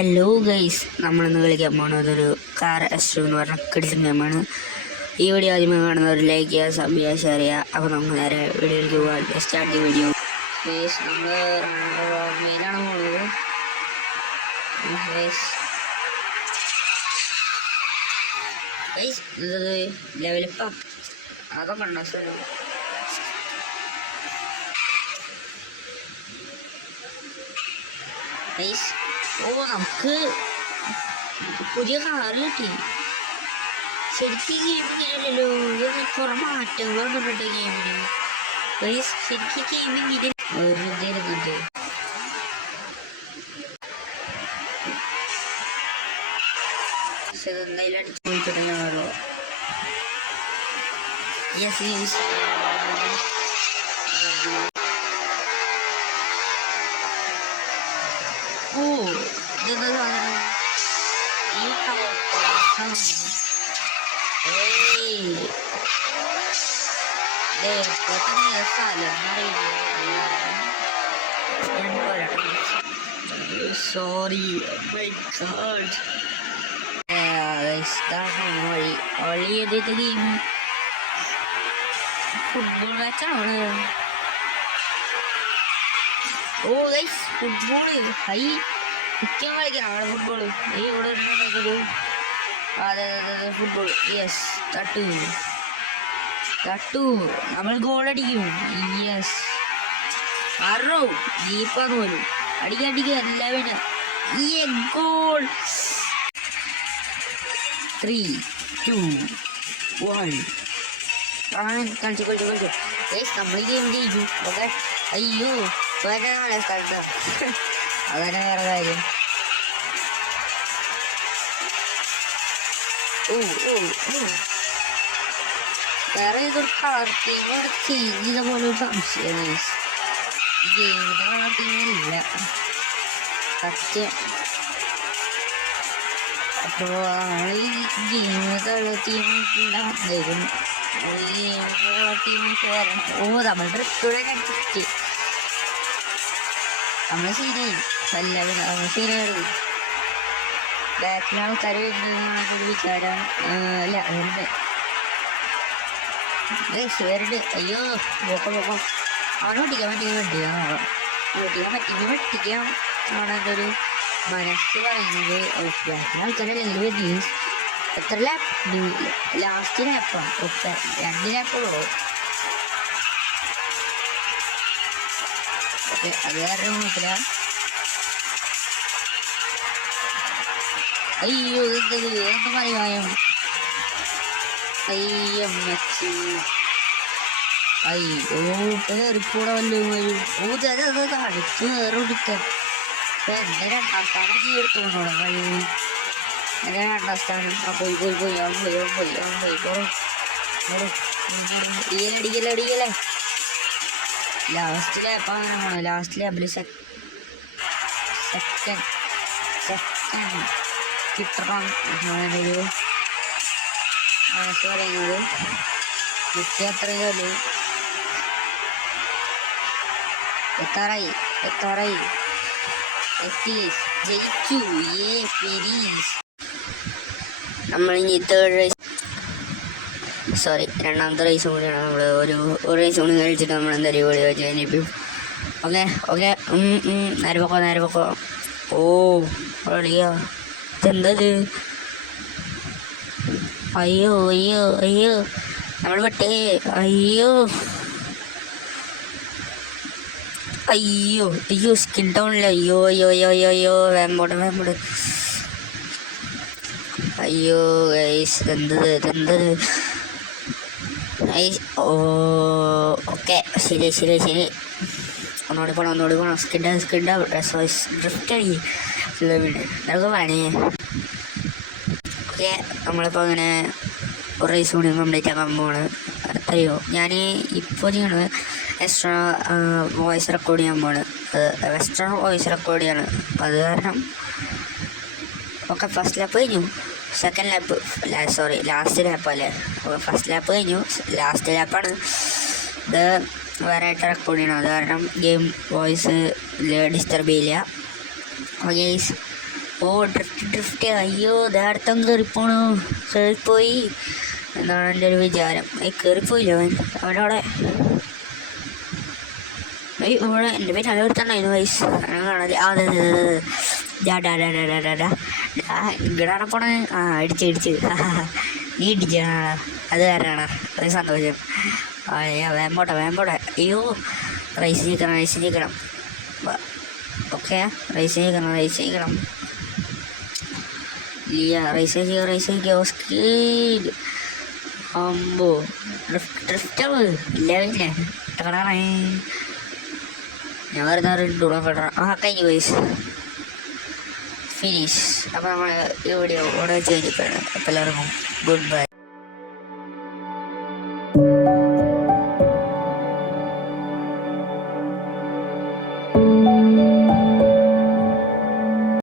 Hello guys, നമ്മളിന്ന് കളിക്കാൻ പോകുന്നത് ഒരു കാർ എസ് എന്ന് പറഞ്ഞ കിടിലൻ ഗെയിമാണ്. ഈ വീഡിയോ ആദ്യമേ കാണുന്നവർ ലൈക്ക് ചെയ്യുക, സബ് ചെയ്യുക, ഷെയർ ചെയ്യുക. അപ്പോൾ നമുക്ക് നേരെ വീഡിയോയിലേക്ക് പോകാം. Start the video. ഗൈസ്, നമ്മൾ മെയിനാണ് പോകുന്നത്. ഗൈസ് ഇത് ലെവലിപ്പം അതൊക്കെ ഉണ്ടോ സ്ഥലം? ഗൈസ്, നമുക്ക് പുതിയ കാറ് കിട്ടി. ശരിക്കും ഗെയിമിങ്ങനല്ലോ, ഇത് കുറെ മാറ്റങ്ങൾ വന്നിട്ടുണ്ട് ഗെയിമിന്. ഗൈസ്, ശരിക്കും ഗെയിമിങ്ങിന് ഒരു ഇതായിരുന്നുണ്ട്. പക്ഷെ എന്തായാലും അടിച്ചു പോയിട്ടുണ്ട് ഞാനോ. യെസ് യെസ്, ഓ ഇതെന്താ സാധനം? ഈ സോറി മൈ ഗോഡ്. ഒളി ഏതൊക്കെ ഗെയിം? ഫുട്ബോൾ മാച്ചാണ്. ഓ ഗൈസ്, ഫുട്ബോള് ഹൈ മുഖ്യം കളിക്കണം അവിടെ. ഫുട്ബോള് ഈ ഇവിടെ ഉണ്ടത്. അതെ അതെ അതെ, ഫുട്ബോൾ. യെസ്, തട്ടു തട്ടു, നമ്മൾ ഗോളടിക്കും. യെസ്, ആറോ ജീപ്പാന്ന് പോലും അടിക്കുക എല്ലാവരും. ഈ ഗോൾ. 3, 2, 1. കളിച്ചു ഗൈസ്, നമ്മൾ ഗെയിം ജയിച്ചു. ഓക്കെ, അയ്യോ അതന്നെ വേറെ കാര്യം. വേറെ ഏതൊരു കളർ ടീം ചേഞ്ച് ചെയ്ത പോലെ ഒരു സംശയം. ഗെയിമിന്റെ കളർ ടീമില്ല സത്യം. അപ്പോ ഈ ഗെയിമിന്റെ കളർ ടീം വന്നേക്കും. ഗെയിമിന്റെ കളർ ടീം വരണം. ഓ, നമ്മൾ ഡ്രിഫ്റ്റൂടെ കണ്ടിട്ട് നമ്മൾ ശരിയായി. എല്ലാവരും നമ്മൾ ശരിയാണ്. ബാക്കിൽ ആൾക്കാർ വരുന്നതെന്നൊരു വിചാരം. അല്ല വരുന്നുണ്ട്. വരുന്നുണ്ട്. അയ്യോ പോക്കാം. അവനെ വെട്ടിക്കാൻ ആണെൻ്റെ ഒരു മനസ്സ് പറയുന്നത്. ബാക്കിൽ ആൾക്കാരല്ലെങ്കിൽ വരുന്നത്. എത്ര ലാപ്പ്? ലാസ്റ്റ് ലാപ്പാണ്. 2 ലാപ്പുള്ളൂ. അത് കാരണം നോക്കില്ല. അയ്യോ എന്താ പറയാം. അയ്യോ പേറിക്കൂടെ വല്ലതും വരും. ഓ അടുത്ത് വേറെ കൊടുക്കാൻ. എന്റെ 2ാം സ്ഥാനം നീ എടുത്തോണ്ടോടെ വഴി. എന്റെ 2ാം സ്ഥാനം. ആ പോയി അവൻ പോയി. അടിക്കല്ലേ. ലാസ്റ്റ് ലാപ്പാണ്. ലാസ്റ്റ് ലാപ്പിൽ സെക്കൻഡ് കിട്ടണം ഒരു മനസ്സ് പറയുന്നത്. കിട്ടിയ അത്രയും കളി എത്താറായി ജയിച്ചു. നമ്മളിനി 3rd റേസ്, സോറി 2ാമത്തെ റേസും കൂടിയാണ്. നമ്മൾ ഒരു റേസ് കൂടി കഴിച്ചിട്ട് നമ്മൾ എന്തായാലും വീഡിയോ കഴിഞ്ഞിപ്പം. ഓക്കെ നേരെ പൊക്കോ. ഓ റെഡിയാ. ഇതെന്തത്? അയ്യോ നമ്മൾ പെട്ടേ. അയ്യോ സ്കിൻ ഡൗണില്ല. അയ്യോ വേമ്പോട്. അയ്യോ ഗൈസ്, ഇതെന്തത്? ഓക്കെ ശരി. ഒന്നുകൂടി പോണം. സ്കിൻ ഡ്രിഫ്റ്റ് അടി നമുക്ക് പണി. ഓക്കെ, നമ്മളിപ്പോൾ അങ്ങനെ ഒരു റേസ് കൂടി കംപ്ലീറ്റ് ആക്കാൻ പോവാണ്. അറിയോ, ഞാൻ ഇപ്പോൾ ചെയ്യണത് എക്സ്ട്രാ വോയിസ് റെക്കോർഡ് ചെയ്യാൻ പോവാണ്. എക്സ്ട്രാ വോയിസ് റെക്കോർഡ് ചെയ്യാണ്. അത് കാരണം ഓക്കെ, ഫസ്റ്റ് ലാപ്പ് കഴിഞ്ഞു. സെക്കൻഡ് ലാപ്പ് ലാസ്റ്റ് ലാപ്പല്ലേ. ഫസ്റ്റ് ലാപ്പ് കഴിഞ്ഞു, ലാസ്റ്റ് ലാപ്പാണ് ഇത്. വേറെ ആയിട്ട് റെക്കോർഡ് ചെയ്യണം. അത് കാരണം ഗെയിം വോയിസ് ഡിസ്റ്റർബ് ചെയ്യില്ല. ഗെയ്സ് ഓ ഡ്രിഫ്റ്റ് അയ്യോ ദേടത്തം കയറിപ്പോയി എന്നാണ് എൻ്റെ ഒരു വിചാരം. കയറിപ്പോയില്ലോ അവനവിടെ. ഇവിടെ എൻ്റെ പേര് നല്ല എടുത്തുണ്ടായിരുന്നു വയസ്സ് അങ്ങനെ കാണാതെ. അതെ അതെ അതെ ഇങ്ങടാണ് പോണ. ഇടിച്ച് നീ ഇടിച്ചാണാ, അത് കാരണമാണ് അത് സന്തോഷം. വേമ്പോട്ടെ അയ്യോ റൈസ് ചെയ്യിക്കണം ഓക്കെ റൈസ് ചെയ്യിക്കണം റൈസ് ചെയ്യോ സ്പീഡ് അമ്പോ ഡ്രിഫ്റ്റ് ഇല്ല പിന്നെ ടകടാണേ. ഞാൻ വെറുതെ കഴിഞ്ഞു വയസ്സ് ഫിനിഷ്. അപ്പോൾ നമ്മൾ ഈ വീഡിയോ ഇവിടെ വെച്ച് കഴിഞ്ഞിട്ടാണ്. അപ്പോൾ എല്ലാവർക്കും ഗുഡ് ബൈ.